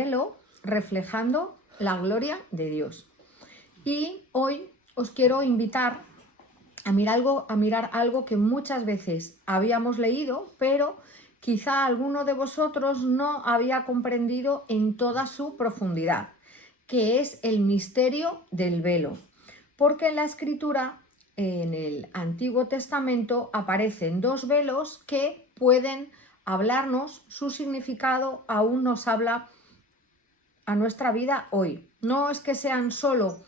velo reflejando la gloria de Dios. Y hoy os quiero invitar a mirar algo que muchas veces habíamos leído, pero quizá alguno de vosotros no había comprendido en toda su profundidad, que es el misterio del velo. Porque en la Escritura, en el Antiguo Testamento, aparecen dos velos que pueden hablarnos, su significado aún nos habla a nuestra vida hoy. No es que sean solo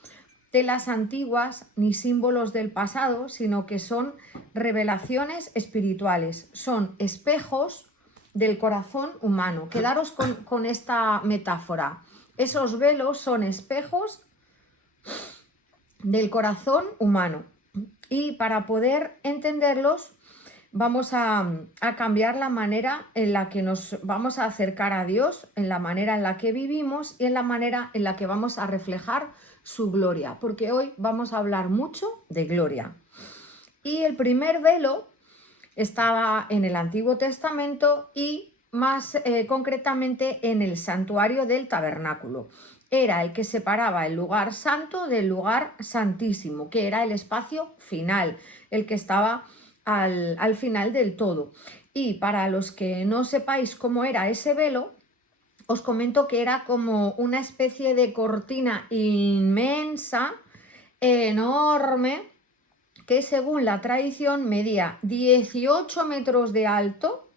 telas antiguas ni símbolos del pasado, sino que son revelaciones espirituales, son espejos del corazón humano. Quedaros con esta metáfora. Esos velos son espejos del corazón humano. Y para poder entenderlos, vamos a cambiar la manera en la que nos vamos a acercar a Dios, en la manera en la que vivimos y en la manera en la que vamos a reflejar su gloria, porque hoy vamos a hablar mucho de gloria. Y el primer velo estaba en el Antiguo Testamento y más concretamente en el santuario del tabernáculo. Era el que separaba el lugar santo del lugar santísimo, que era el espacio final, el que estaba al final del todo. Y para los que no sepáis cómo era ese velo, os comento que era como una especie de cortina inmensa, enorme, que según la tradición medía 18 metros de alto,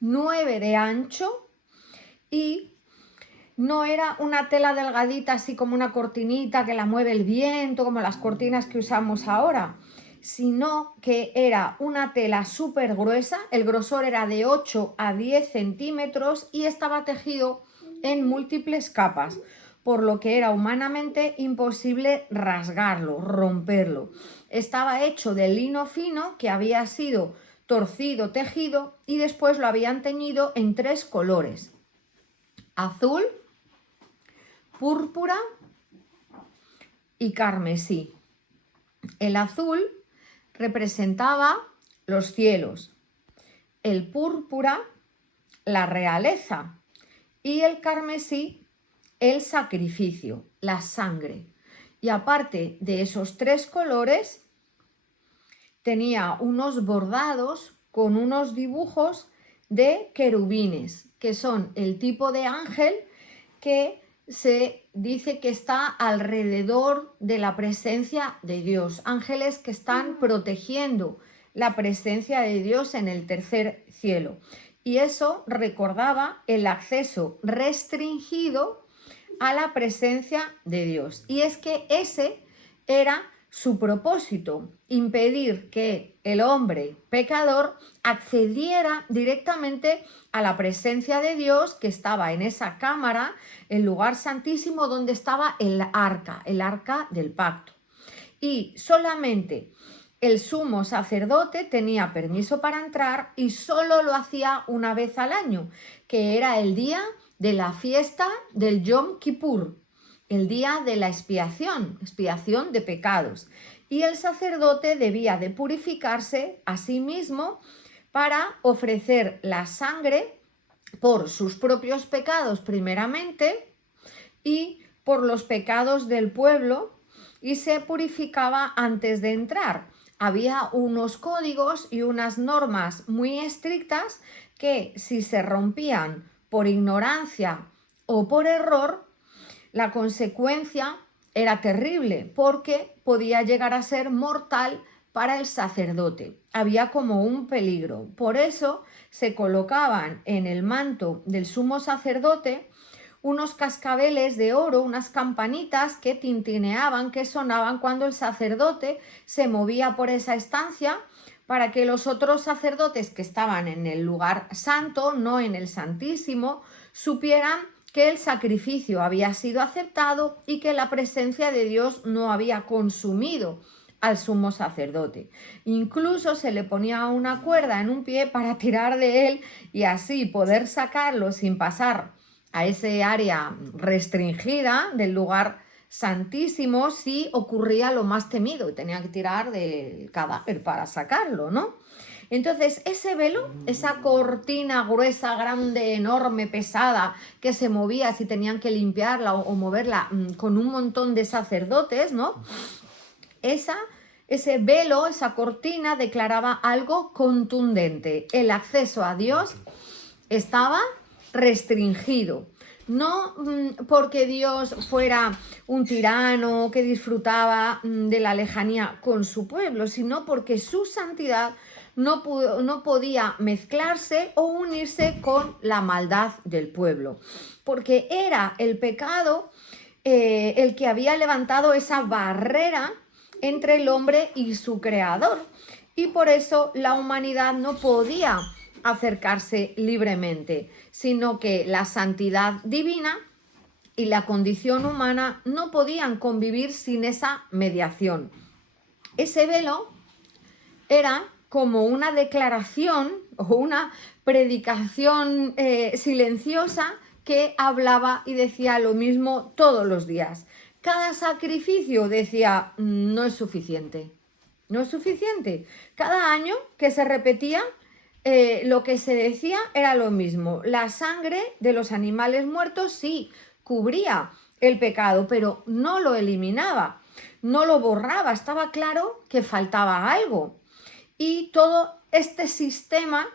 9 de ancho y no era una tela delgadita así como una cortinita que la mueve el viento, como las cortinas que usamos ahora, sino que era una tela súper gruesa, el grosor era de 8 a 10 centímetros y estaba tejido en múltiples capas, por lo que era humanamente imposible rasgarlo, romperlo. Estaba hecho de lino fino que había sido torcido, tejido y después lo habían teñido en 3 colores: azul, púrpura y carmesí. El azul representaba los cielos, el púrpura la realeza y el carmesí el sacrificio, la sangre. Y aparte de esos 3 colores, tenía unos bordados con unos dibujos de querubines, que son el tipo de ángel que se dice que está alrededor de la presencia de Dios, ángeles que están protegiendo la presencia de Dios en el tercer cielo. Y eso recordaba el acceso restringido a la presencia de Dios. Y es que ese era su propósito, impedir que el hombre pecador accediera directamente a la presencia de Dios, que estaba en esa cámara, el lugar santísimo donde estaba el arca del pacto. Y solamente el sumo sacerdote tenía permiso para entrar y solo lo hacía una vez al año, que era el día de la fiesta del Yom Kippur, el día de la expiación de pecados. Y el sacerdote debía de purificarse a sí mismo para ofrecer la sangre por sus propios pecados primeramente y por los pecados del pueblo, y se purificaba antes de entrar. Había unos códigos y unas normas muy estrictas que, si se rompían por ignorancia o por error, la consecuencia era terrible porque podía llegar a ser mortal para el sacerdote. Había como un peligro. Por eso se colocaban en el manto del sumo sacerdote unos cascabeles de oro, unas campanitas que tintineaban, que sonaban cuando el sacerdote se movía por esa estancia, para que los otros sacerdotes que estaban en el lugar santo, no en el santísimo, supieran que el sacrificio había sido aceptado y que la presencia de Dios no había consumido al sumo sacerdote. Incluso se le ponía una cuerda en un pie para tirar de él y así poder sacarlo sin pasar a ese área restringida del lugar santísimo si ocurría lo más temido y tenía que tirar del cadáver para sacarlo, ¿no? Entonces, ese velo, esa cortina gruesa, grande, enorme, pesada, que se movía si tenían que limpiarla o moverla con un montón de sacerdotes, ¿no? Ese velo, esa cortina, declaraba algo contundente. El acceso a Dios estaba restringido. No porque Dios fuera un tirano que disfrutaba de la lejanía con su pueblo, sino porque su santidad no podía mezclarse o unirse con la maldad del pueblo. Porque era el pecado el que había levantado esa barrera entre el hombre y su creador. Y por eso la humanidad no podía acercarse libremente, sino que la santidad divina y la condición humana no podían convivir sin esa mediación. Ese velo era como una declaración o una predicación silenciosa que hablaba y decía lo mismo todos los días. Cada sacrificio decía, no es suficiente, no es suficiente. Cada año que se repetía, lo que se decía era lo mismo. La sangre de los animales muertos sí cubría el pecado, pero no lo eliminaba, no lo borraba. Estaba claro que faltaba algo. Y todo este sistema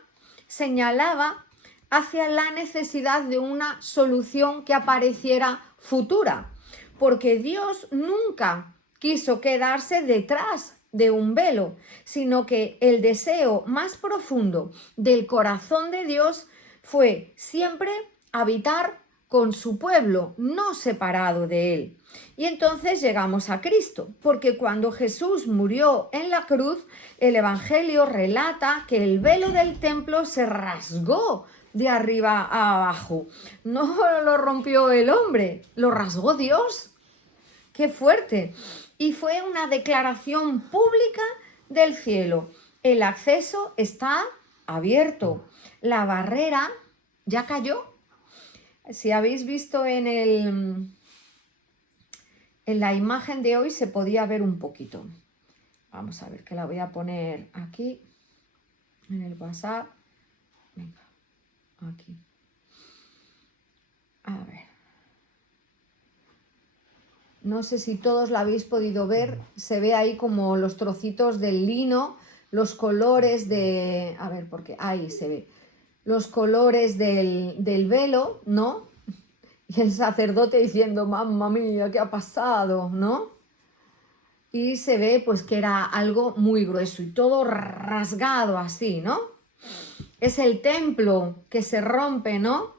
señalaba hacia la necesidad de una solución que apareciera futura, porque Dios nunca quiso quedarse detrás de un velo, sino que el deseo más profundo del corazón de Dios fue siempre habitar con su pueblo, no separado de él. Y entonces llegamos a Cristo, porque cuando Jesús murió en la cruz, el Evangelio relata que el velo del templo se rasgó de arriba a abajo. No lo rompió el hombre, lo rasgó Dios. ¡Qué fuerte! Y fue una declaración pública del cielo. El acceso está abierto. La barrera ya cayó. Si habéis visto en la imagen de hoy se podía ver un poquito. Vamos a ver, que la voy a poner aquí en el WhatsApp. Venga, aquí. A ver. No sé si todos la habéis podido ver. Se ve ahí como los trocitos del lino, los colores de... A ver, porque ahí se ve. Los colores del velo, ¿no? Y el sacerdote diciendo, mamma mía, ¿qué ha pasado? ¿No? Y se ve pues que era algo muy grueso y todo rasgado así, ¿no? Es el templo que se rompe, ¿no?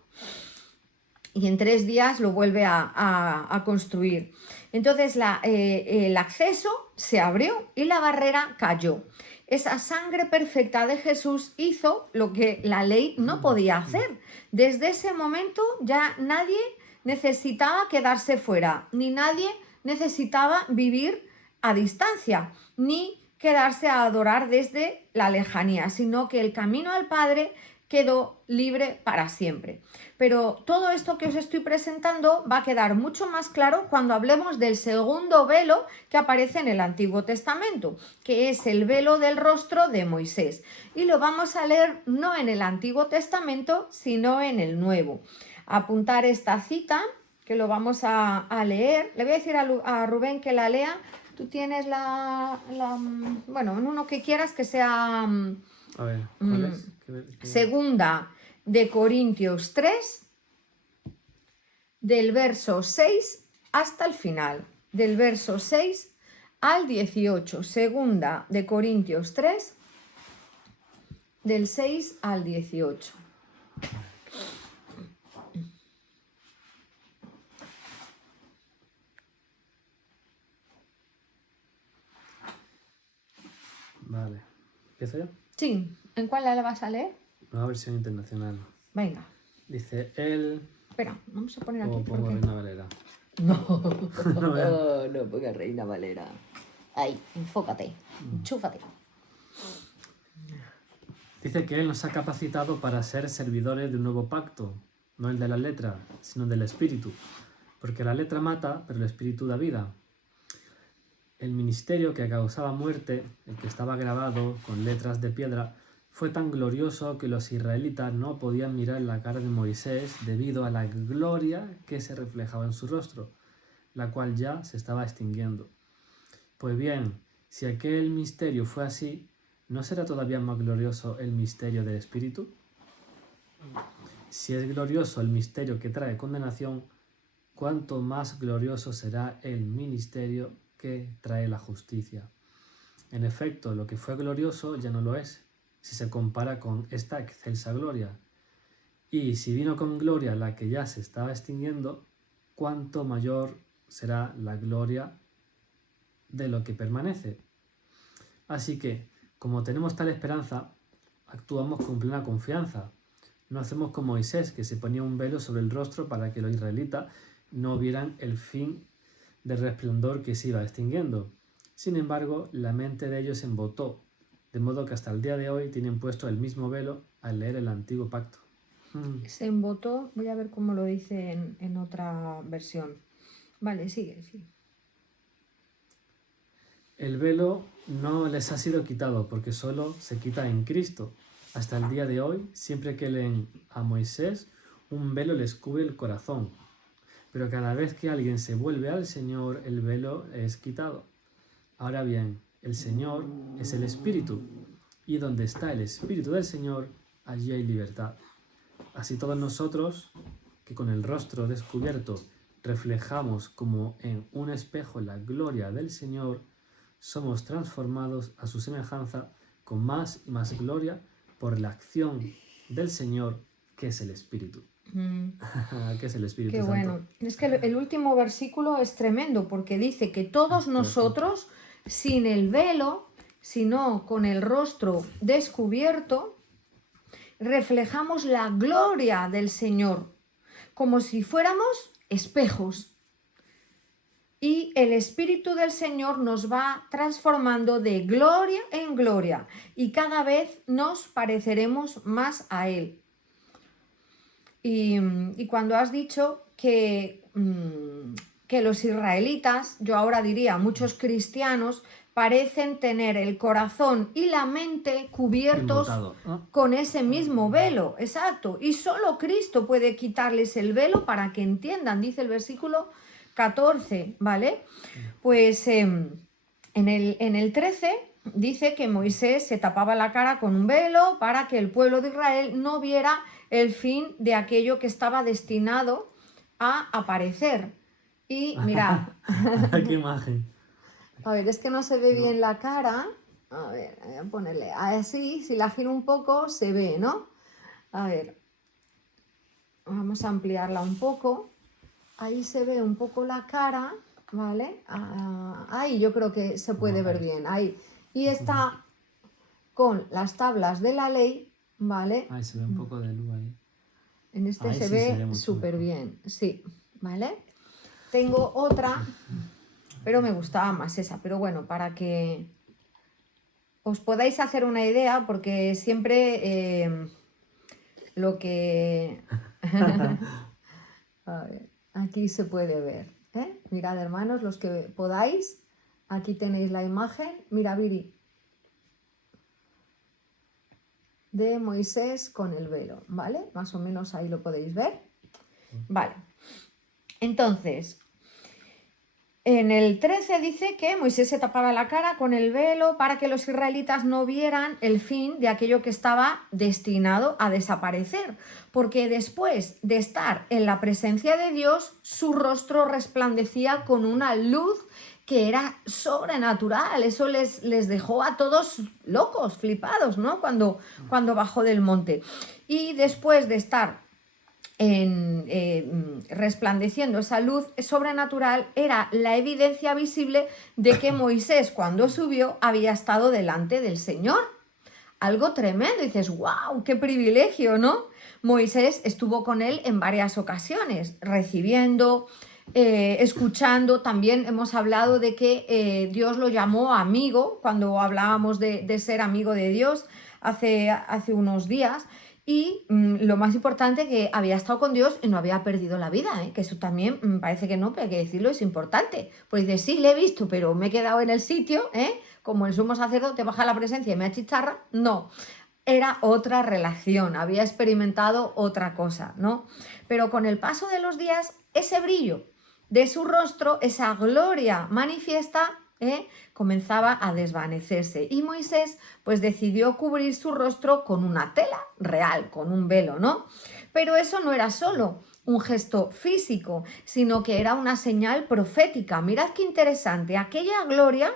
Y en 3 días lo vuelve a construir. Entonces el acceso se abrió y la barrera cayó. Esa sangre perfecta de Jesús hizo lo que la ley no podía hacer. Desde ese momento ya nadie necesitaba quedarse fuera, ni nadie necesitaba vivir a distancia, ni quedarse a adorar desde la lejanía, sino que el camino al Padre quedó libre para siempre. Pero todo esto que os estoy presentando va a quedar mucho más claro cuando hablemos del segundo velo que aparece en el Antiguo Testamento, que es el velo del rostro de Moisés. Y lo vamos a leer no en el Antiguo Testamento, sino en el Nuevo. Apuntar esta cita, que lo vamos a leer. Le voy a decir a Rubén que la lea. Tú tienes bueno, en uno que quieras que sea... A ver, ¿cuál es? Segunda de Corintios 3, del verso 6 hasta el final, del verso 6 al 18. Segunda de Corintios 3, del 6 al 18. Vale. ¿Empiezo yo? Sí, ¿en cuál la vas a leer? Nueva versión internacional. Venga. Dice él... Espera, vamos a poner aquí. O pongo Reina Valera. No, no ponga Reina Valera. Ahí, enfócate, enchúfate. Dice que él nos ha capacitado para ser servidores de un nuevo pacto, no el de la letra, sino del espíritu. Porque la letra mata, pero el espíritu da vida. El ministerio que causaba muerte, el que estaba grabado con letras de piedra, fue tan glorioso que los israelitas no podían mirar la cara de Moisés debido a la gloria que se reflejaba en su rostro, la cual ya se estaba extinguiendo. Pues bien, si aquel misterio fue así, ¿no será todavía más glorioso el misterio del Espíritu? Si es glorioso el misterio que trae condenación, ¿cuánto más glorioso será el ministerio que trae la justicia? En efecto, lo que fue glorioso ya no lo es, si se compara con esta excelsa gloria. Y si vino con gloria la que ya se estaba extinguiendo, ¿cuánto mayor será la gloria de lo que permanece? Así que, como tenemos tal esperanza, actuamos con plena confianza. No hacemos como Moisés, que se ponía un velo sobre el rostro para que los israelitas no vieran el fin del resplandor que se iba extinguiendo. Sin embargo, la mente de ellos se embotó, de modo que hasta el día de hoy tienen puesto el mismo velo al leer el antiguo pacto. Se embotó, voy a ver cómo lo dice en otra versión. Vale, sigue, sí. El velo no les ha sido quitado porque solo se quita en Cristo. Hasta el día de hoy, siempre que leen a Moisés, un velo les cubre el corazón. Pero cada vez que alguien se vuelve al Señor, el velo es quitado. Ahora bien, el Señor es el Espíritu, y donde está el Espíritu del Señor, allí hay libertad. Así todos nosotros, que con el rostro descubierto reflejamos como en un espejo la gloria del Señor, somos transformados a su semejanza con más y más gloria por la acción del Señor, que es el Espíritu. Que es el Espíritu Qué Santo. bueno. Es que el último versículo es tremendo porque dice que todos nosotros, sin el velo, sino con el rostro descubierto, reflejamos la gloria del Señor, como si fuéramos espejos. Y el Espíritu del Señor nos va transformando de gloria en gloria y cada vez nos pareceremos más a Él. Y cuando has dicho que los israelitas, yo ahora diría muchos cristianos, parecen tener el corazón y la mente cubiertos con ese mismo velo, exacto, y solo Cristo puede quitarles el velo para que entiendan, dice el versículo 14, ¿vale? Pues en el 13 dice que Moisés se tapaba la cara con un velo para que el pueblo de Israel no viera el fin de aquello que estaba destinado a aparecer. Y mirad, ¡Qué imagen! a ver, es que no se ve bien la cara. A ver, voy a ponerle así, si la giro un poco se ve, ¿no? A ver, vamos a ampliarla un poco. Ahí se ve un poco la cara, ¿vale? Ahí yo creo que se puede ver bien, ahí. Y está con las tablas de la ley, ¿vale? Ahí se ve un poco de luz ahí. En este Ahí se sí ve súper bien, sí, ¿vale? Tengo otra, pero me gustaba más esa, pero bueno, para que os podáis hacer una idea, porque siempre lo que... A ver, aquí se puede ver, ¿eh? Mirad, hermanos, los que podáis, aquí tenéis la imagen. Mira, Viri, de Moisés con el velo, ¿vale? Más o menos ahí lo podéis ver. Vale. Entonces, en el 13 dice que Moisés se tapaba la cara con el velo para que los israelitas no vieran el fin de aquello que estaba destinado a desaparecer, porque después de estar en la presencia de Dios, su rostro resplandecía con una luz que era sobrenatural. Eso les dejó a todos locos, flipados, ¿no? Cuando bajó del monte. Y después de estar resplandeciendo esa luz sobrenatural, era la evidencia visible de que Moisés, cuando subió, había estado delante del Señor. Algo tremendo, dices, wow, qué privilegio, ¿no? Moisés estuvo con él en varias ocasiones, recibiendo, escuchando. También hemos hablado de que Dios lo llamó amigo, cuando hablábamos de ser amigo de Dios hace unos días. Y lo más importante, que había estado con Dios y no había perdido la vida, ¿eh? Que eso también parece que no, pero hay que decirlo, es importante. Pues dices, sí, le he visto, pero me he quedado en el sitio, ¿eh? Como el sumo sacerdote baja la presencia y me achicharra. No, era otra relación, había experimentado otra cosa, ¿no? Pero con el paso de los días, ese brillo de su rostro, esa gloria manifiesta, comenzaba a desvanecerse. Y Moisés pues decidió cubrir su rostro con una tela real, con un velo, ¿no? Pero eso no era solo un gesto físico, sino que era una señal profética. Mirad qué interesante, aquella gloria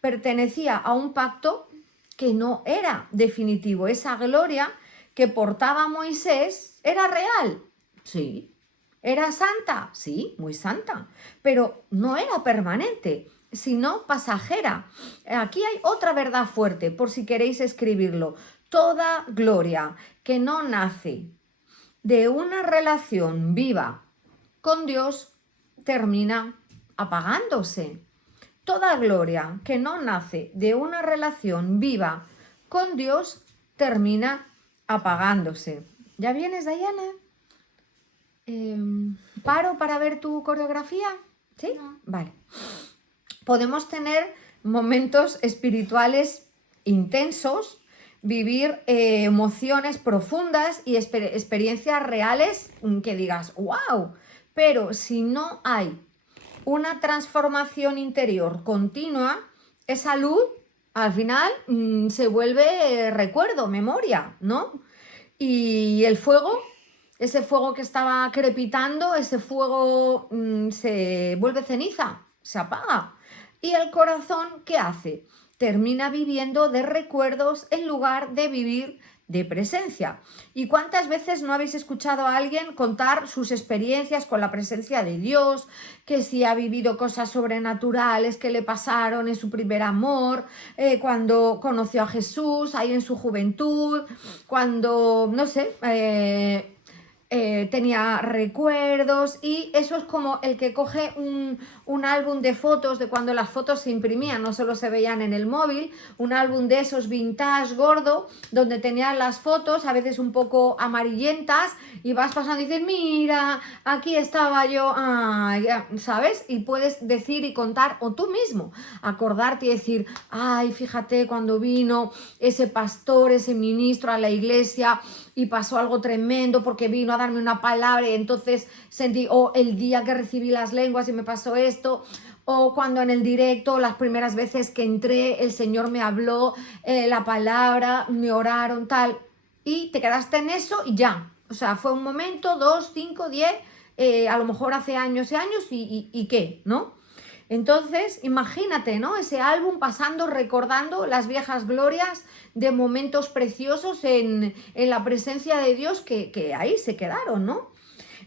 pertenecía a un pacto que no era definitivo. Esa gloria que portaba Moisés era real, sí. ¿Era santa? Sí, muy santa, pero no era permanente, sino pasajera. Aquí hay otra verdad fuerte, por si queréis escribirlo. Toda gloria que no nace de una relación viva con Dios termina apagándose. Toda gloria que no nace de una relación viva con Dios termina apagándose. ¿Ya vienes, Dayana? ¿Paro para ver tu coreografía? ¿Sí? No. Vale. Podemos tener momentos espirituales intensos, vivir emociones profundas y experiencias reales que digas, wow, pero si no hay una transformación interior continua, esa luz al final se vuelve recuerdo, memoria, ¿no? Y el fuego, ese fuego que estaba crepitando, ese fuego se vuelve ceniza, se apaga. ¿Y el corazón qué hace? Termina viviendo de recuerdos en lugar de vivir de presencia. ¿Y cuántas veces no habéis escuchado a alguien contar sus experiencias con la presencia de Dios? Que si ha vivido cosas sobrenaturales que le pasaron en su primer amor, cuando conoció a Jesús, ahí en su juventud, cuando, no sé, tenía recuerdos, y eso es como el que coge un álbum de fotos de cuando las fotos se imprimían, no solo se veían en el móvil, un álbum de esos vintage gordo, donde tenían las fotos a veces un poco amarillentas, y vas pasando y dices, mira, aquí estaba yo, ¿sabes? Y puedes decir y contar, o tú mismo, acordarte y decir, ay, fíjate cuando vino ese pastor, ese ministro a la iglesia y pasó algo tremendo porque vino a darme una palabra y entonces sentí, o el día que recibí las lenguas y me pasó esto, o cuando en el directo, las primeras veces que entré, el Señor me habló la palabra, me oraron, tal, y te quedaste en eso y ya. O sea, fue un momento, 2, 5, 10, a lo mejor hace años y años, y ¿qué? ¿No? Entonces, imagínate, ¿no? Ese álbum pasando, recordando las viejas glorias de momentos preciosos en la presencia de Dios que ahí se quedaron, ¿no?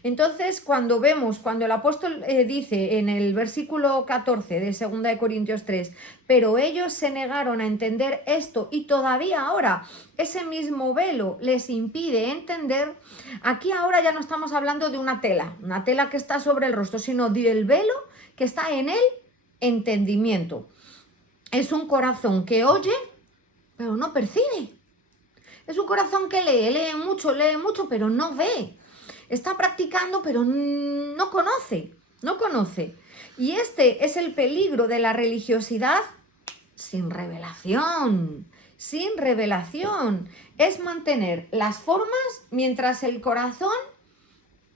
Entonces, cuando el apóstol dice en el versículo 14 de 2 de Corintios 3, pero ellos se negaron a entender esto y todavía ahora ese mismo velo les impide entender, aquí ahora ya no estamos hablando de una tela que está sobre el rostro, sino del velo que está en el entendimiento. Es un corazón que oye, pero no percibe. Es un corazón que lee mucho, pero no ve. Está practicando, pero no conoce. Y este es el peligro de la religiosidad sin revelación. Es mantener las formas mientras el corazón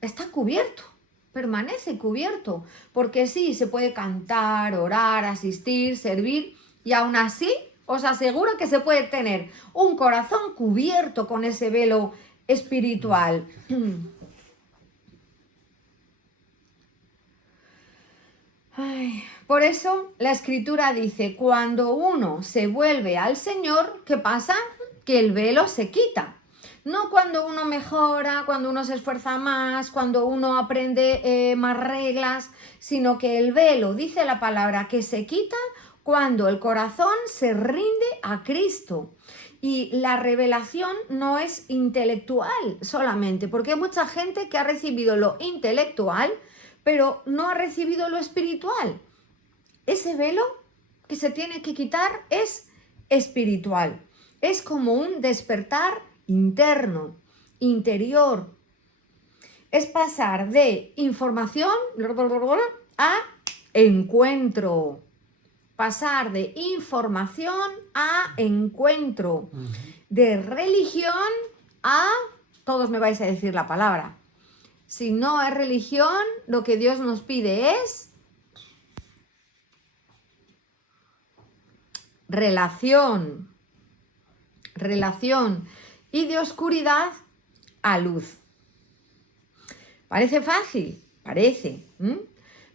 está cubierto, permanece cubierto. Porque sí, se puede cantar, orar, asistir, servir, y aún así os aseguro que se puede tener un corazón cubierto con ese velo espiritual. Ay, por eso la escritura dice, cuando uno se vuelve al Señor, ¿qué pasa? Que el velo se quita. No cuando uno mejora, cuando uno se esfuerza más, cuando uno aprende más reglas, sino que el velo, dice la palabra, que se quita cuando el corazón se rinde a Cristo. Y la revelación no es intelectual solamente, porque hay mucha gente que ha recibido lo intelectual, pero no ha recibido lo espiritual. Ese velo que se tiene que quitar es espiritual. Es como un despertar interno, interior. Es pasar de información a encuentro. Pasar de información a encuentro. de religión a, todos me vais a decir la palabra, si no es religión, lo que Dios nos pide es relación, y de oscuridad a luz. Parece fácil, parece,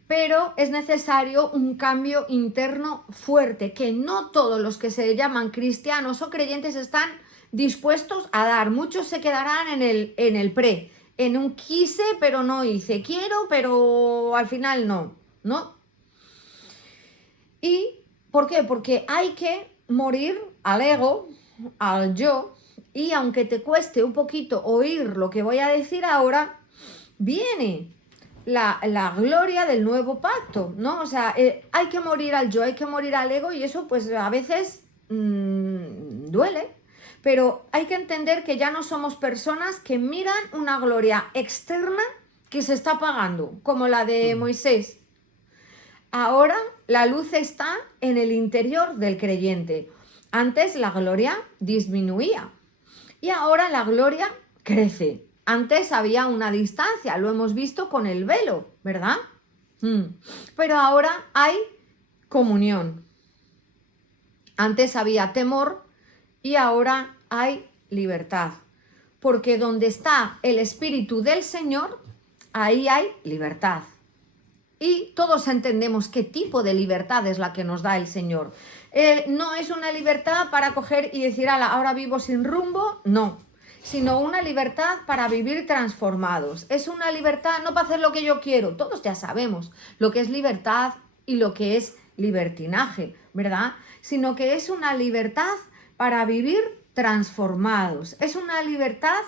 pero es necesario un cambio interno fuerte que no todos los que se llaman cristianos o creyentes están dispuestos a dar. Muchos se quedarán en el pre, en un quise pero no hice, quiero pero al final no, ¿no? ¿Y por qué? Porque hay que morir al ego, al yo, y aunque te cueste un poquito oír lo que voy a decir ahora, viene la gloria del nuevo pacto, ¿no? O sea, hay que morir al yo, hay que morir al ego y eso pues a veces duele, pero hay que entender que ya no somos personas que miran una gloria externa que se está apagando, como la de Moisés. Ahora la luz está en el interior del creyente. Antes la gloria disminuía y ahora la gloria crece. Antes había una distancia, lo hemos visto con el velo, ¿verdad? Pero ahora hay comunión. Antes había temor y ahora hay libertad. Porque donde está el Espíritu del Señor, ahí hay libertad. Y todos entendemos qué tipo de libertad es la que nos da el Señor. No es una libertad para coger y decir, ala, ahora vivo sin rumbo, no. Sino una libertad para vivir transformados. Es una libertad no para hacer lo que yo quiero. Todos ya sabemos lo que es libertad y lo que es libertinaje, ¿verdad? Sino que es una libertad para vivir transformados. Es una libertad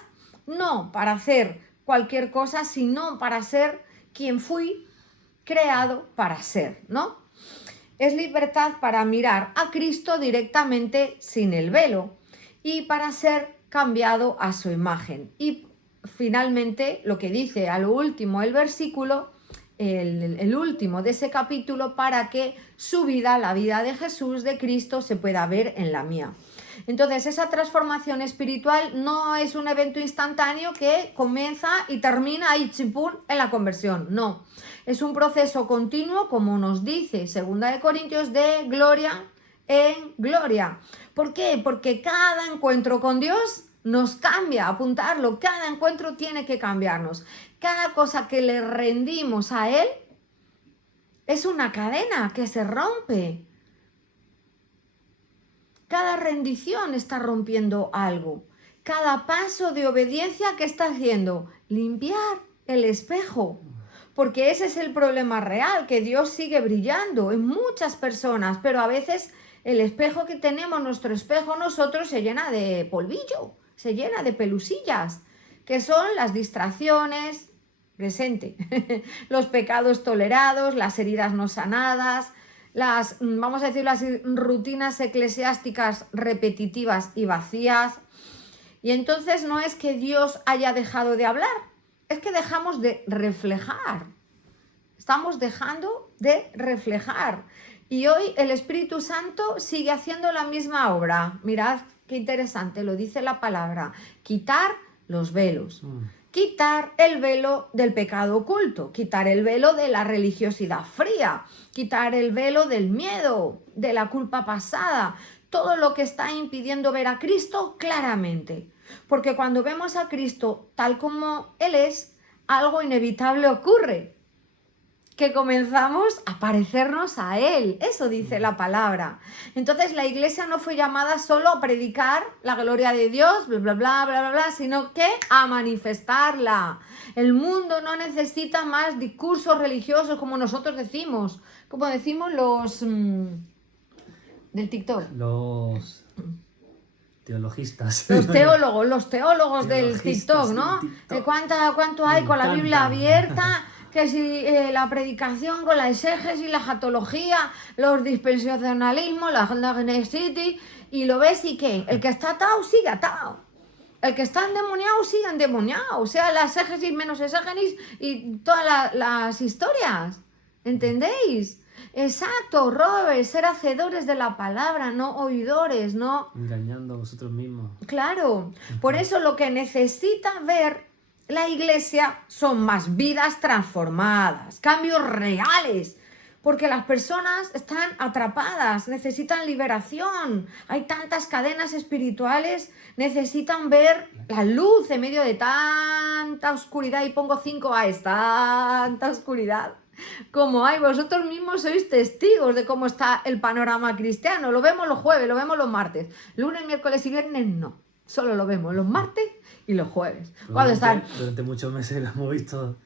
no para hacer cualquier cosa, sino para ser quien fui creado para ser, ¿no? Es libertad para mirar a Cristo directamente sin el velo y para ser cambiado a su imagen. Y finalmente lo que dice a lo último el versículo, el último de ese capítulo, para que su vida, la vida de Jesús, de Cristo, se pueda ver en la mía. Entonces esa transformación espiritual no es un evento instantáneo que comienza y termina ahí chipún en la conversión, no. Es un proceso continuo, como nos dice 2 Corintios, de gloria en gloria. ¿Por qué? Porque cada encuentro con Dios nos cambia, apuntarlo, cada encuentro tiene que cambiarnos. Cada cosa que le rendimos a Él es una cadena que se rompe. Cada rendición está rompiendo algo. Cada paso de obediencia que está haciendo, limpiar el espejo. Porque ese es el problema real, que Dios sigue brillando en muchas personas, pero a veces el espejo que tenemos, nuestro espejo nosotros, se llena de polvillo, se llena de pelusillas, que son las distracciones, presente, los pecados tolerados, las heridas no sanadas, las, vamos a decir, las rutinas eclesiásticas repetitivas y vacías. Y entonces no es que Dios haya dejado de hablar, es que dejamos de reflejar. Estamos dejando de reflejar. Y hoy el Espíritu Santo sigue haciendo la misma obra. Mirad qué interesante, lo dice la palabra. Quitar los velos. Quitar el velo del pecado oculto, quitar el velo de la religiosidad fría, quitar el velo del miedo, de la culpa pasada, todo lo que está impidiendo ver a Cristo claramente. Porque cuando vemos a Cristo tal como Él es, algo inevitable ocurre, que comenzamos a parecernos a Él. Eso dice la palabra. Entonces la iglesia no fue llamada solo a predicar la gloria de Dios, bla, bla, bla, bla, bla, bla, sino que a manifestarla. El mundo no necesita más discursos religiosos como nosotros decimos, como decimos los del TikTok. Los teologistas. Los teólogos del TikTok, ¿no? ¿Cuánto hay con la Biblia abierta? Que si la predicación con la exégesis, la jatología, los dispensacionalismos, la City, y lo ves y ¿qué? El que está atado sigue atado. El que está endemoniado sigue endemoniado. O sea, la exégesis menos exégesis y todas las historias. ¿Entendéis? Exacto, Robert, ser hacedores de la palabra, no oidores, no... Engañando a vosotros mismos. Claro, por eso lo que necesita ver la iglesia son más vidas transformadas, cambios reales, porque las personas están atrapadas, necesitan liberación, hay tantas cadenas espirituales, necesitan ver la luz en medio de tanta oscuridad, y pongo 5 A's, tanta oscuridad. Como hay, vosotros mismos sois testigos de cómo está el panorama cristiano. Lo vemos los jueves, lo vemos los martes. Lunes, miércoles y viernes no. Solo lo vemos los martes y los jueves. Cuando están... Durante muchos meses lo hemos visto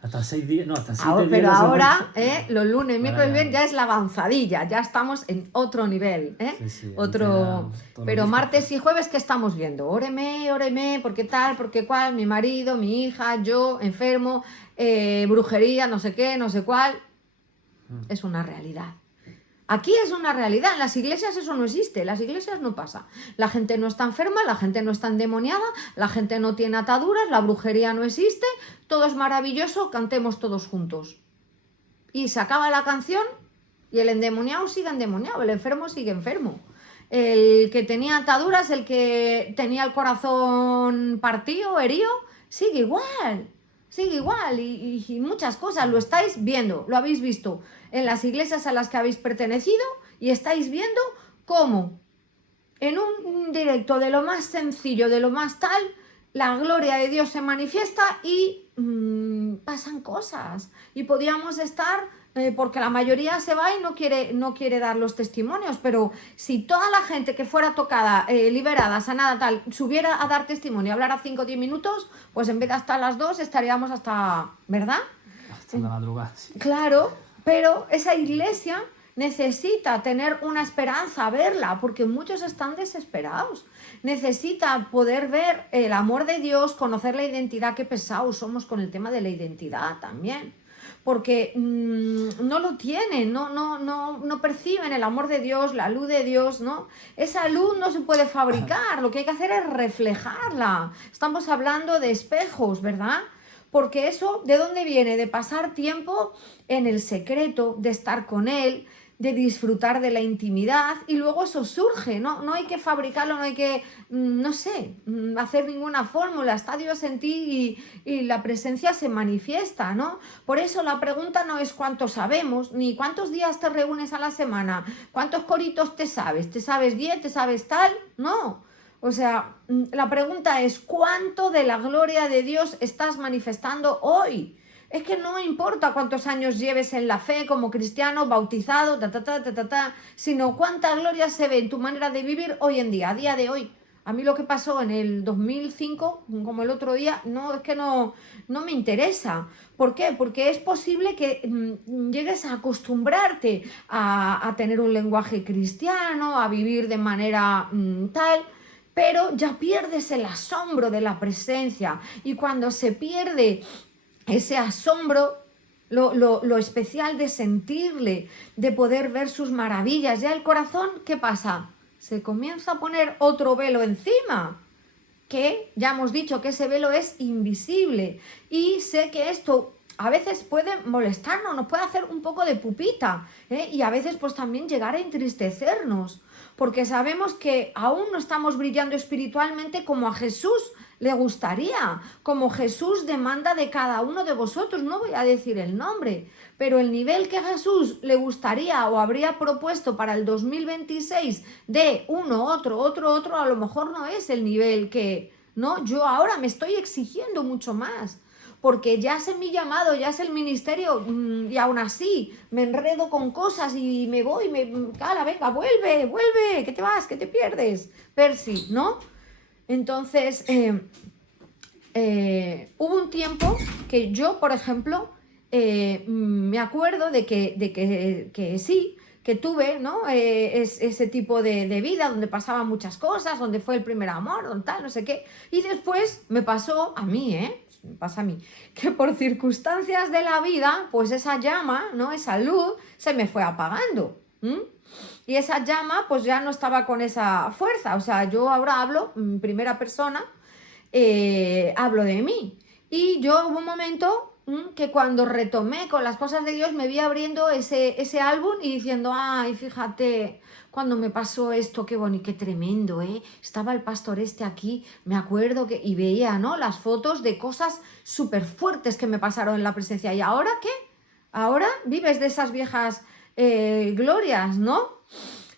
hasta 6 días, no, hasta 7 Ahora, días. pero las hemos ahora, visto. los lunes, miércoles y Ya. viernes ya es la avanzadilla, ya estamos en otro nivel, Sí, sí, otro... antes era todo Pero lo martes y jueves, ¿qué estamos viendo? Óreme, ¿por qué tal? ¿Por qué cual? Mi marido, mi hija, yo, enfermo, brujería, no sé qué, no sé cuál. Es una realidad. Aquí es una realidad, en las iglesias eso no existe, en las iglesias no pasa. La gente no está enferma, la gente no está endemoniada, la gente no tiene ataduras, la brujería no existe, todo es maravilloso, cantemos todos juntos. Y se acaba la canción y el endemoniado sigue endemoniado, el enfermo sigue enfermo. El que tenía ataduras, el que tenía el corazón partido, herido, sigue igual. Sigue igual y muchas cosas, lo estáis viendo, lo habéis visto en las iglesias a las que habéis pertenecido y estáis viendo cómo en un directo de lo más sencillo, de lo más tal, la gloria de Dios se manifiesta y pasan cosas. Y podríamos estar, porque la mayoría se va y no quiere dar los testimonios, pero si toda la gente que fuera tocada, liberada, sanada, tal, subiera a dar testimonio, hablara 5 o 10 minutos, pues en vez de hasta las 2 estaríamos hasta, ¿verdad? Hasta la madrugada. Sí. Claro, pero esa iglesia necesita tener una esperanza, verla, porque muchos están desesperados. Necesita poder ver el amor de Dios, conocer la identidad, qué pesados somos con el tema de la identidad también. Porque no lo tienen, no perciben el amor de Dios, la luz de Dios, ¿no? Esa luz no se puede fabricar, lo que hay que hacer es reflejarla. Estamos hablando de espejos, ¿verdad? Porque eso, ¿de dónde viene? De pasar tiempo en el secreto, de estar con Él, de disfrutar de la intimidad y luego eso surge, ¿no? No hay que fabricarlo, no hay que, no sé, hacer ninguna fórmula, está Dios en ti y la presencia se manifiesta, ¿no? Por eso la pregunta no es cuánto sabemos, ni cuántos días te reúnes a la semana, cuántos coritos te sabes 10, te sabes tal, no. O sea, la pregunta es ¿cuánto de la gloria de Dios estás manifestando hoy? Es que no importa cuántos años lleves en la fe como cristiano, bautizado, sino cuánta gloria se ve en tu manera de vivir hoy en día, a día de hoy. A mí lo que pasó en el 2005, como el otro día, es que no me interesa. ¿Por qué? Porque es posible que llegues a acostumbrarte a tener un lenguaje cristiano, a vivir de manera tal, pero ya pierdes el asombro de la presencia. Y cuando se pierde ese asombro, lo especial de sentirle, de poder ver sus maravillas, ya el corazón, ¿qué pasa? Se comienza a poner otro velo encima, que ya hemos dicho que ese velo es invisible. Y sé que esto a veces puede molestarnos, nos puede hacer un poco de pupita, y a veces pues también llegar a entristecernos, porque sabemos que aún no estamos brillando espiritualmente como a Jesús le gustaría, como Jesús demanda de cada uno de vosotros. No voy a decir el nombre, pero el nivel que Jesús le gustaría o habría propuesto para el 2026 de uno, otro, a lo mejor no es el nivel que, ¿no? Yo ahora me estoy exigiendo mucho más, porque ya sé mi llamado, ya sé el ministerio, y aún así me enredo con cosas y me voy, cala, venga, vuelve, que te vas, que te pierdes, Percy, ¿no? Entonces, hubo un tiempo que yo, por ejemplo, me acuerdo de que sí, que tuve, ¿no? Ese tipo de vida donde pasaban muchas cosas, donde fue el primer amor, donde tal, no sé qué. Y después me pasó a mí, me pasa a mí, que por circunstancias de la vida, pues esa llama, ¿no? Esa luz se me fue apagando. Y esa llama pues ya no estaba con esa fuerza. O sea, yo ahora hablo en primera persona, hablo de mí. Y yo hubo un momento que cuando retomé con las cosas de Dios me vi abriendo ese álbum y diciendo, ay, fíjate, cuando me pasó esto, qué bonito, qué tremendo, ¿eh? Estaba el pastor este aquí, me acuerdo que, y veía, ¿no? Las fotos de cosas súper fuertes que me pasaron en la presencia. ¿Y ahora qué? Ahora vives de esas viejas glorias, ¿no?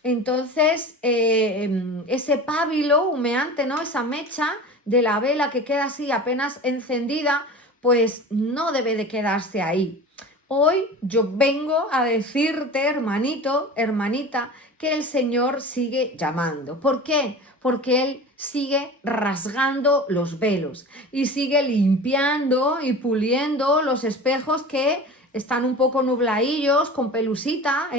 Entonces, ese pábilo humeante, ¿no? Esa mecha de la vela que queda así apenas encendida, pues no debe de quedarse ahí. Hoy yo vengo a decirte, hermanito, hermanita, que el Señor sigue llamando. ¿Por qué? Porque Él sigue rasgando los velos y sigue limpiando y puliendo los espejos que están un poco nubladillos, con pelusita,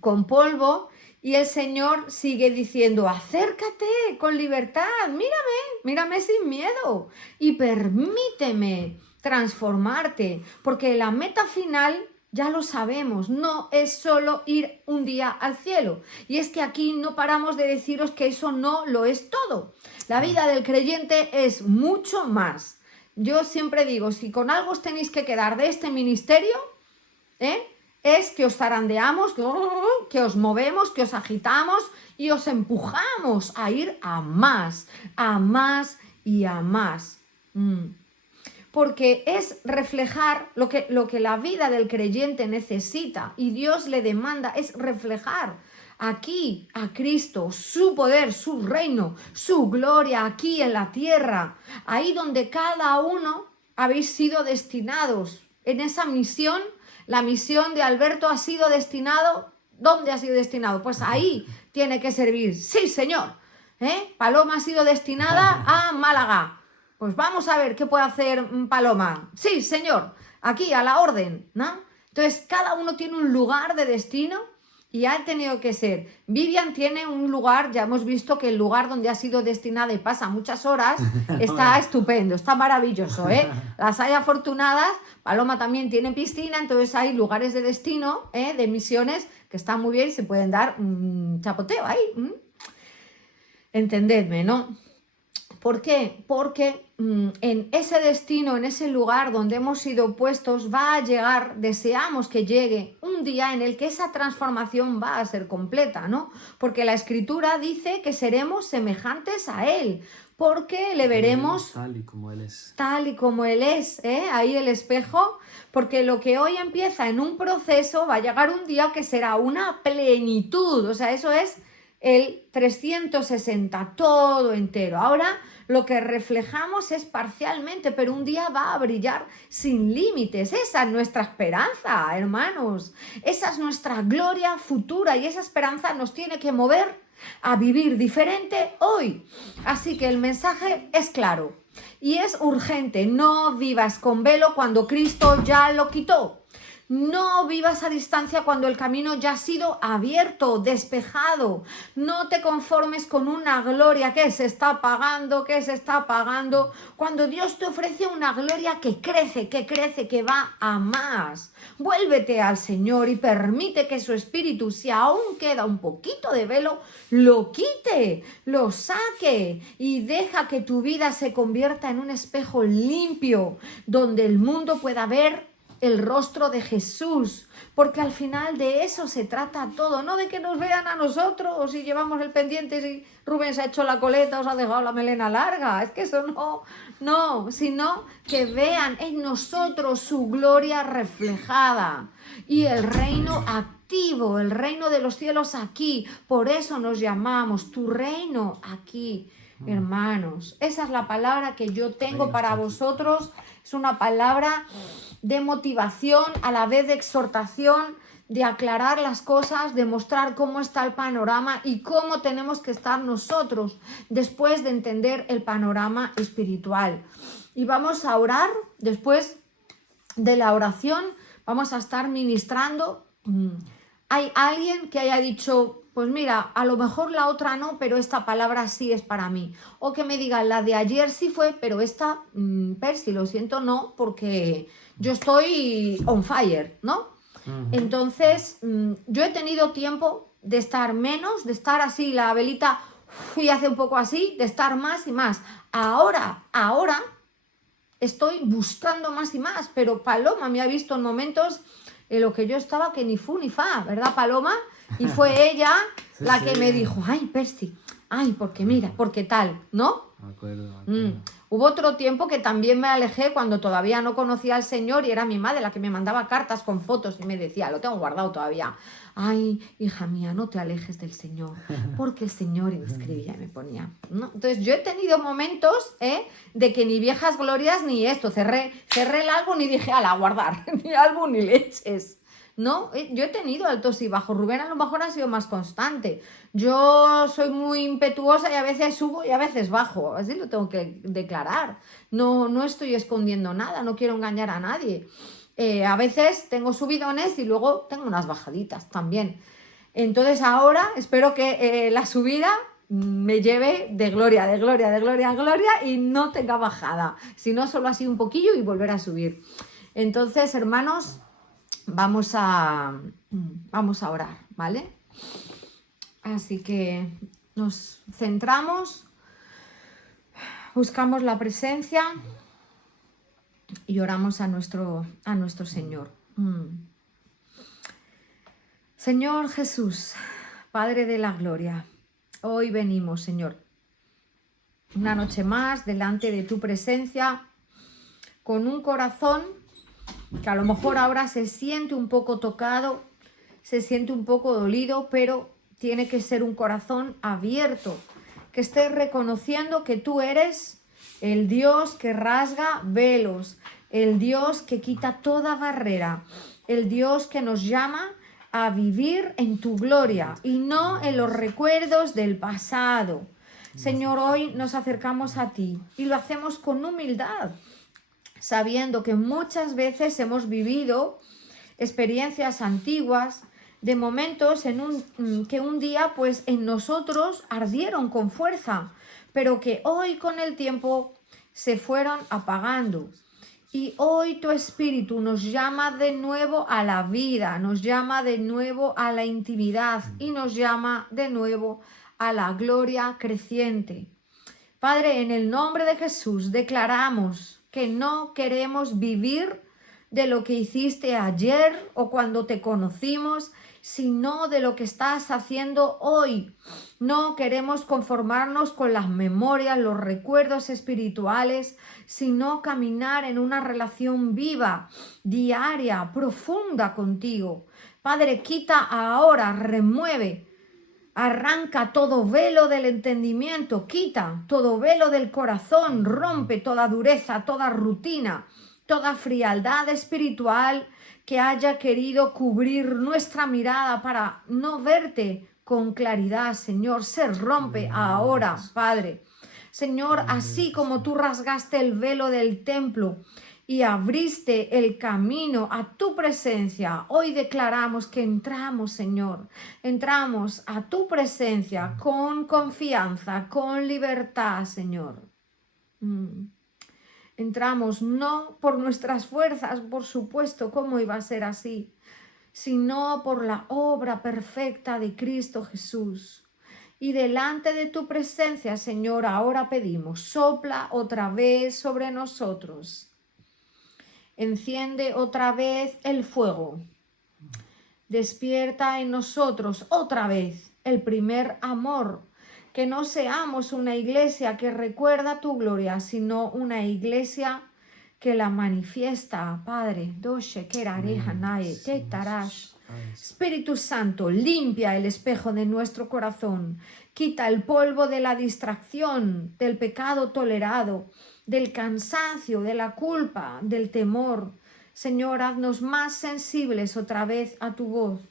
con polvo, y el Señor sigue diciendo, acércate con libertad, mírame sin miedo y permíteme transformarte, porque la meta final ya lo sabemos, no es solo ir un día al cielo. Y es que aquí no paramos de deciros que eso no lo es todo. La vida del creyente es mucho más. Yo siempre digo, si con algo os tenéis que quedar de este ministerio, es que os zarandeamos, que os movemos, que os agitamos y os empujamos a ir a más y a más. Porque es reflejar lo que la vida del creyente necesita y Dios le demanda, es reflejar aquí a Cristo, su poder, su reino, su gloria aquí en la tierra, ahí donde cada uno habéis sido destinados en esa misión. La misión de Alberto ha sido destinado, ¿dónde ha sido destinado? Pues ahí tiene que servir. Sí, señor. Paloma ha sido destinada a Málaga. Pues vamos a ver qué puede hacer Paloma. Sí, señor. Aquí, a la orden, ¿no? Entonces, cada uno tiene un lugar de destino y ha tenido que ser. Vivian tiene un lugar, ya hemos visto que el lugar donde ha sido destinada y pasa muchas horas, está estupendo, está maravilloso, Las hay afortunadas. Paloma también tiene piscina, entonces hay lugares de destino, de misiones, que están muy bien y se pueden dar un chapoteo ahí. Entendedme, ¿no? ¿Por qué? Porque en ese destino, en ese lugar donde hemos sido puestos, va a llegar, deseamos que llegue un día en el que esa transformación va a ser completa, ¿no? Porque la Escritura dice que seremos semejantes a Él, porque le veremos tal y como Él es. Tal y como Él es, ahí el espejo, porque lo que hoy empieza en un proceso va a llegar un día que será una plenitud, o sea, eso es el 360, todo entero. Ahora lo que reflejamos es parcialmente, pero un día va a brillar sin límites. Esa es nuestra esperanza, hermanos. Esa es nuestra gloria futura y esa esperanza nos tiene que mover a vivir diferente hoy. Así que el mensaje es claro y es urgente. No vivas con velo cuando Cristo ya lo quitó. No vivas a distancia cuando el camino ya ha sido abierto, despejado. No te conformes con una gloria que se está apagando, cuando Dios te ofrece una gloria que crece, que va a más. Vuélvete al Señor y permite que su Espíritu, si aún queda un poquito de velo, lo quite, lo saque y deja que tu vida se convierta en un espejo limpio donde el mundo pueda ver el rostro de Jesús, porque al final de eso se trata todo, no de que nos vean a nosotros o si llevamos el pendiente, si Rubén se ha hecho la coleta o se ha dejado la melena larga, es que eso no, sino que vean en nosotros su gloria reflejada y el reino activo, el reino de los cielos aquí. Por eso nos llamamos tu reino aquí, hermanos. Esa es la palabra que yo tengo para vosotros. Es una palabra de motivación, a la vez de exhortación, de aclarar las cosas, de mostrar cómo está el panorama y cómo tenemos que estar nosotros después de entender el panorama espiritual. Y vamos a orar. Después de la oración vamos a estar ministrando. Hay alguien que haya dicho, pues mira, a lo mejor la otra no, pero esta palabra sí es para mí. O que me digan, la de ayer sí fue, pero esta, Percy, lo siento, no, porque yo estoy on fire, ¿no? Entonces, yo he tenido tiempo de estar menos, de estar así, la velita, y hace un poco así, de estar más y más. Ahora estoy buscando más y más, pero Paloma me ha visto en momentos en los que yo estaba que ni fu ni fa, ¿verdad, Paloma? Y fue ella Sí, la sí. que me dijo, ay, Percy, ay, porque mira, porque tal, ¿no? Me acuerdo. Hubo otro tiempo que también me alejé cuando todavía no conocía al Señor y era mi madre la que me mandaba cartas con fotos y me decía, lo tengo guardado todavía, ay, hija mía, no te alejes del Señor, porque el Señor, y me escribía y me ponía, ¿no? Entonces yo he tenido momentos de que ni viejas glorias ni esto, cerré el álbum y dije, ala, a guardar, ni álbum ni leches. ¿No? Yo he tenido altos y bajos. Rubén a lo mejor ha sido más constante. Yo soy muy impetuosa y a veces subo y a veces bajo. Así lo tengo que declarar. No estoy escondiendo nada, no quiero engañar a nadie. A veces tengo subidones y luego tengo unas bajaditas también. Entonces ahora espero que la subida me lleve de gloria, de gloria, de gloria a gloria y no tenga bajada. Si no, solo así un poquillo y volver a subir. Entonces, hermanos, vamos a orar, ¿vale? Así que nos centramos, buscamos la presencia y oramos a nuestro Señor. Señor Jesús, Padre de la Gloria, hoy venimos, Señor, una noche más delante de tu presencia con un corazón que a lo mejor ahora se siente un poco tocado, se siente un poco dolido, pero tiene que ser un corazón abierto, que esté reconociendo que tú eres el Dios que rasga velos, el Dios que quita toda barrera, el Dios que nos llama a vivir en tu gloria y no en los recuerdos del pasado. Señor, hoy nos acercamos a ti y lo hacemos con humildad, sabiendo que muchas veces hemos vivido experiencias antiguas, de momentos que un día pues en nosotros ardieron con fuerza, pero que hoy con el tiempo se fueron apagando. Y hoy tu Espíritu nos llama de nuevo a la vida, nos llama de nuevo a la intimidad y nos llama de nuevo a la gloria creciente. Padre, en el nombre de Jesús declaramos que no queremos vivir de lo que hiciste ayer o cuando te conocimos, sino de lo que estás haciendo hoy. No queremos conformarnos con las memorias, los recuerdos espirituales, sino caminar en una relación viva, diaria, profunda contigo. Padre, quita ahora, remueve, arranca todo velo del entendimiento, quita todo velo del corazón, rompe toda dureza, toda rutina, toda frialdad espiritual que haya querido cubrir nuestra mirada para no verte con claridad, Señor. Se rompe ahora, Padre. Señor, así como tú rasgaste el velo del templo y abriste el camino a tu presencia, hoy declaramos que entramos, Señor, entramos a tu presencia con confianza, con libertad, Señor. Entramos no por nuestras fuerzas, por supuesto, ¿cómo iba a ser así? Sino por la obra perfecta de Cristo Jesús. Y delante de tu presencia, Señor, ahora pedimos, sopla otra vez sobre nosotros. Enciende otra vez el fuego. Despierta en nosotros otra vez el primer amor. Que no seamos una iglesia que recuerda tu gloria, sino una iglesia que la manifiesta, Padre. Espíritu Santo, limpia el espejo de nuestro corazón. Quita el polvo de la distracción, del pecado tolerado, del cansancio, de la culpa, del temor. Señor, haznos más sensibles otra vez a tu voz.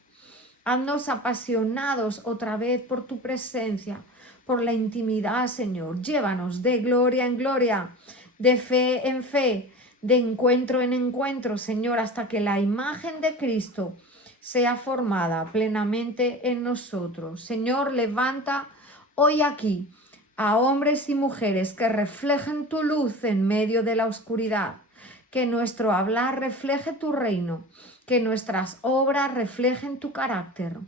Haznos apasionados otra vez por tu presencia, por la intimidad, Señor. Llévanos de gloria en gloria, de fe en fe, de encuentro en encuentro, Señor, hasta que la imagen de Cristo sea formada plenamente en nosotros. Señor, levanta hoy aquí a hombres y mujeres que reflejen tu luz en medio de la oscuridad, que nuestro hablar refleje tu reino, que nuestras obras reflejen tu carácter.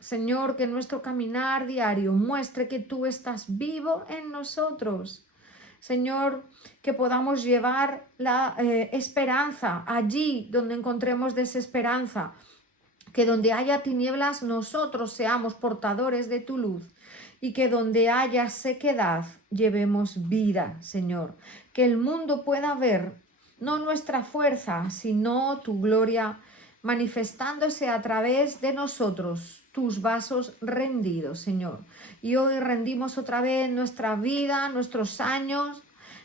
Señor, que nuestro caminar diario muestre que tú estás vivo en nosotros. Señor, que podamos llevar la esperanza allí donde encontremos desesperanza, que donde haya tinieblas nosotros seamos portadores de tu luz y que donde haya sequedad llevemos vida, Señor. Que el mundo pueda ver no nuestra fuerza, sino tu gloria manifestándose a través de nosotros, tus vasos rendidos, Señor. Y hoy rendimos otra vez nuestra vida, nuestros años,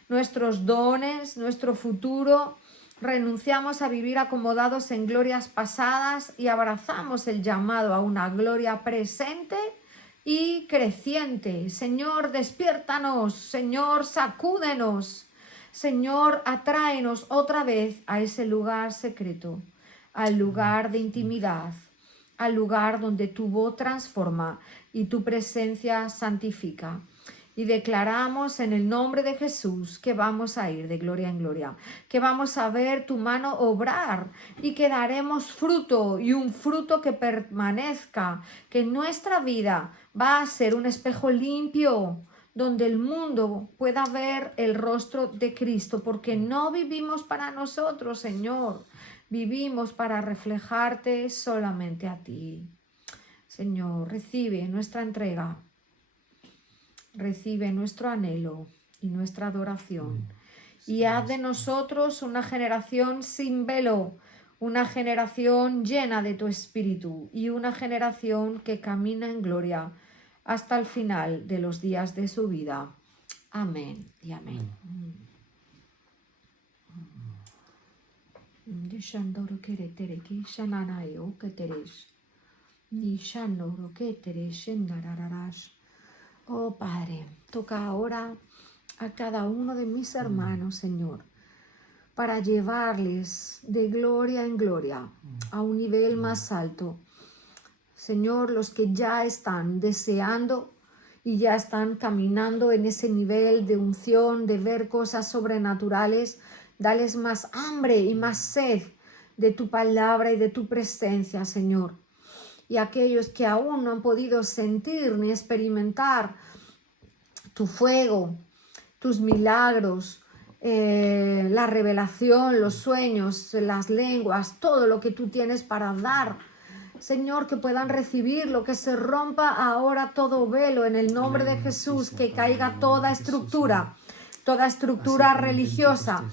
nuestros dones, nuestro futuro. Renunciamos a vivir acomodados en glorias pasadas y abrazamos el llamado a una gloria presente y creciente. Señor, despiértanos. Señor, sacúdenos. Señor, atráenos otra vez a ese lugar secreto, al lugar de intimidad, al lugar donde tu voz transforma y tu presencia santifica. Y declaramos en el nombre de Jesús que vamos a ir de gloria en gloria, que vamos a ver tu mano obrar y que daremos fruto, y un fruto que permanezca, que nuestra vida va a ser un espejo limpio donde el mundo pueda ver el rostro de Cristo, porque no vivimos para nosotros, Señor, vivimos para reflejarte solamente a ti. Señor, recibe nuestra entrega. Recibe nuestro anhelo y nuestra adoración. Y haz de nosotros una generación sin velo, una generación llena de tu espíritu y una generación que camina en gloria hasta el final de los días de su vida. Amén y amén. Oh Padre, toca ahora a cada uno de mis hermanos, Señor, para llevarles de gloria en gloria a un nivel más alto. Señor, los que ya están deseando y ya están caminando en ese nivel de unción, de ver cosas sobrenaturales, dales más hambre y más sed de tu palabra y de tu presencia, Señor. Y aquellos que aún no han podido sentir ni experimentar tu fuego, tus milagros, la revelación, los sueños, las lenguas, todo lo que tú tienes para dar, Señor, que puedan recibirlo, que se rompa ahora todo velo en el nombre de Jesús, que caiga toda estructura religiosa,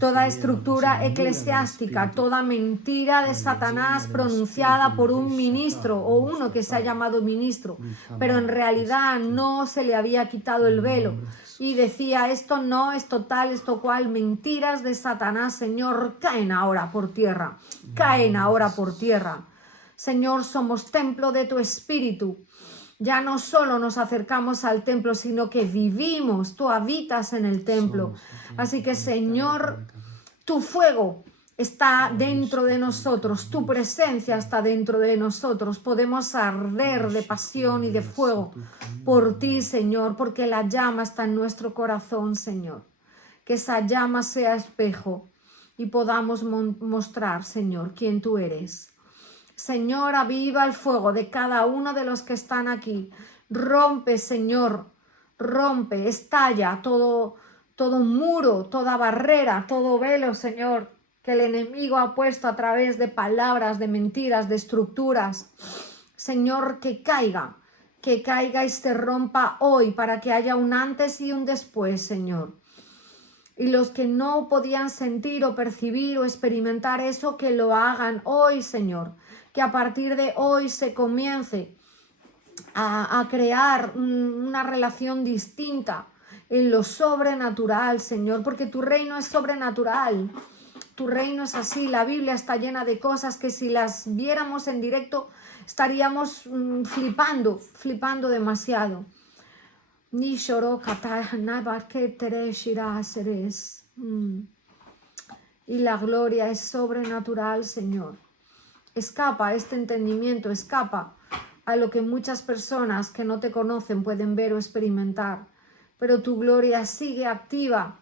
toda estructura eclesiástica, toda mentira de Satanás pronunciada por un ministro o uno que se ha llamado ministro, pero en realidad no se le había quitado el velo y decía esto no, esto tal, esto cual, mentiras de Satanás, Señor, caen ahora por tierra, caen ahora por tierra. Señor, somos templo de tu Espíritu. Ya no solo nos acercamos al templo, sino que vivimos, tú habitas en el templo. Así que, Señor, tu fuego está dentro de nosotros, tu presencia está dentro de nosotros. Podemos arder de pasión y de fuego por ti, Señor, porque la llama está en nuestro corazón, Señor. Que esa llama sea espejo y podamos mostrar, Señor, quién tú eres. Señor, aviva el fuego de cada uno de los que están aquí. Rompe, Señor, rompe, estalla todo muro, toda barrera, todo velo, Señor, que el enemigo ha puesto a través de palabras, de mentiras, de estructuras. Señor, que caiga y se rompa hoy para que haya un antes y un después, Señor. Y los que no podían sentir o percibir o experimentar eso, que lo hagan hoy, Señor. Que a partir de hoy se comience a crear una relación distinta en lo sobrenatural, Señor, porque tu reino es sobrenatural, tu reino es así, la Biblia está llena de cosas que si las viéramos en directo estaríamos flipando demasiado. Y la gloria es sobrenatural, Señor. Escapa a este entendimiento, escapa a lo que muchas personas que no te conocen pueden ver o experimentar. Pero tu gloria sigue activa,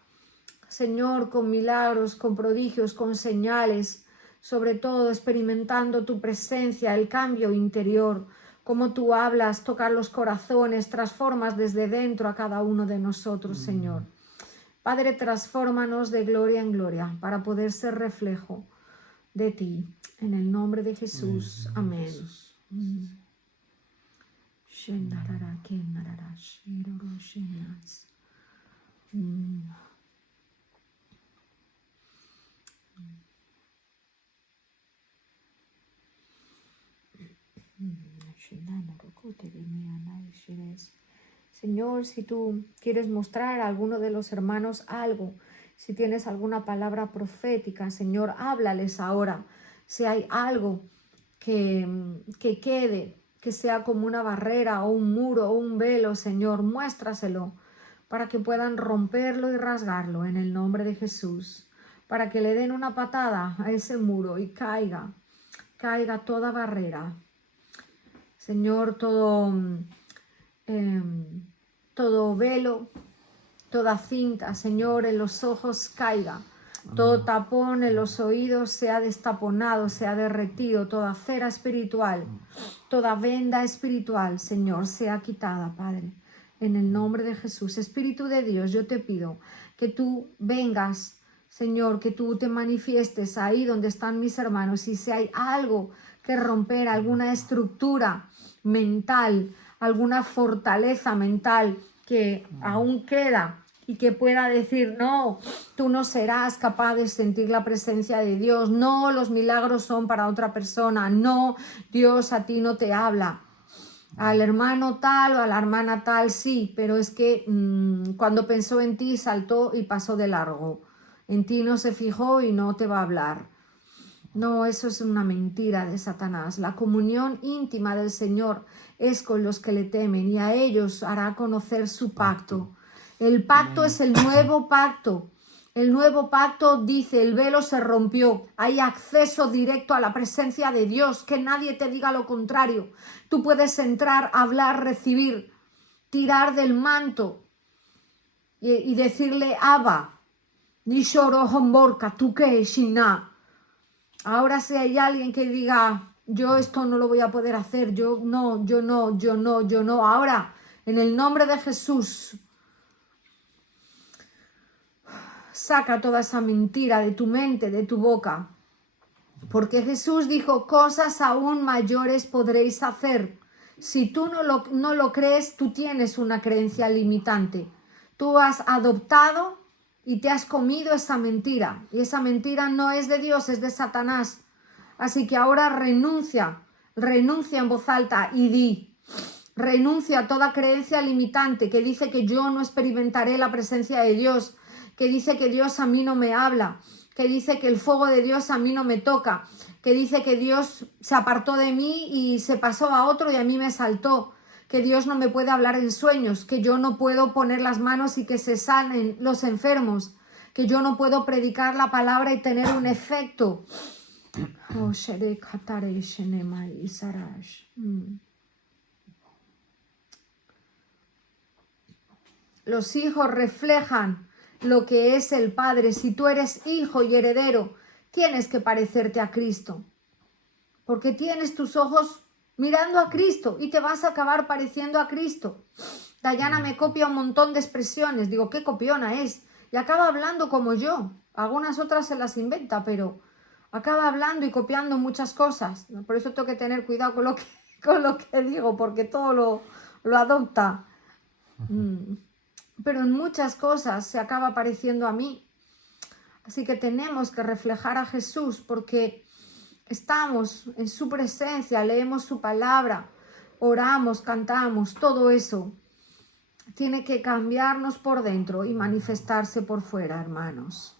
Señor, con milagros, con prodigios, con señales, sobre todo experimentando tu presencia, el cambio interior, cómo tú hablas, tocas los corazones, transformas desde dentro a cada uno de nosotros, Señor. Padre, transfórmanos de gloria en gloria para poder ser reflejo de ti. En el nombre de Jesús. Amén. Jesús. Señor, si tú quieres mostrar a alguno de los hermanos algo, si tienes alguna palabra profética, Señor, háblales ahora. Si hay algo que quede, que sea como una barrera o un muro o un velo, Señor, muéstraselo para que puedan romperlo y rasgarlo en el nombre de Jesús, para que le den una patada a ese muro y caiga toda barrera. Señor, todo velo, toda cinta, Señor, en los ojos caiga. Todo tapón en los oídos sea destaponado, sea derretido. Toda cera espiritual, toda venda espiritual, Señor, sea quitada, Padre. En el nombre de Jesús. Espíritu de Dios, yo te pido que tú vengas, Señor, que tú te manifiestes ahí donde están mis hermanos. Y si hay algo que romper, alguna estructura mental, alguna fortaleza mental que aún queda y que pueda decir, no, tú no serás capaz de sentir la presencia de Dios, no, los milagros son para otra persona, no, Dios a ti no te habla. Al hermano tal o a la hermana tal sí, pero es que cuando pensó en ti saltó y pasó de largo. En ti no se fijó y no te va a hablar. No, eso es una mentira de Satanás. La comunión íntima del Señor es con los que le temen y a ellos hará conocer su pacto. El pacto es el nuevo pacto. El nuevo pacto dice, el velo se rompió, hay acceso directo a la presencia de Dios, que nadie te diga lo contrario. Tú puedes entrar, hablar, recibir, tirar del manto y decirle, Abba, Nishoro Homborka, tú qué, Shina. Ahora si hay alguien que diga, yo esto no lo voy a poder hacer, yo no. Ahora, en el nombre de Jesús, saca toda esa mentira de tu mente, de tu boca. Porque Jesús dijo, cosas aún mayores podréis hacer. Si tú no lo crees, tú tienes una creencia limitante. Tú has adoptado y te has comido esa mentira. Y esa mentira no es de Dios, es de Satanás. Así que ahora renuncia en voz alta y di. Renuncia a toda creencia limitante que dice que yo no experimentaré la presencia de Dios, que dice que Dios a mí no me habla, que dice que el fuego de Dios a mí no me toca, que dice que Dios se apartó de mí y se pasó a otro y a mí me saltó, que Dios no me puede hablar en sueños, que yo no puedo poner las manos y que se sanen los enfermos, que yo no puedo predicar la palabra y tener un efecto. Los hijos reflejan lo que es el Padre. Si tú eres hijo y heredero, tienes que parecerte a Cristo. Porque tienes tus ojos mirando a Cristo y te vas a acabar pareciendo a Cristo. Dayana me copia un montón de expresiones. Digo, qué copiona es. Y acaba hablando como yo. Algunas otras se las inventa, pero acaba hablando y copiando muchas cosas. Por eso tengo que tener cuidado con lo que digo, porque todo lo adopta. Pero en muchas cosas se acaba pareciendo a mí. Así que tenemos que reflejar a Jesús porque estamos en su presencia, leemos su palabra, oramos, cantamos, todo eso tiene que cambiarnos por dentro y manifestarse por fuera, hermanos.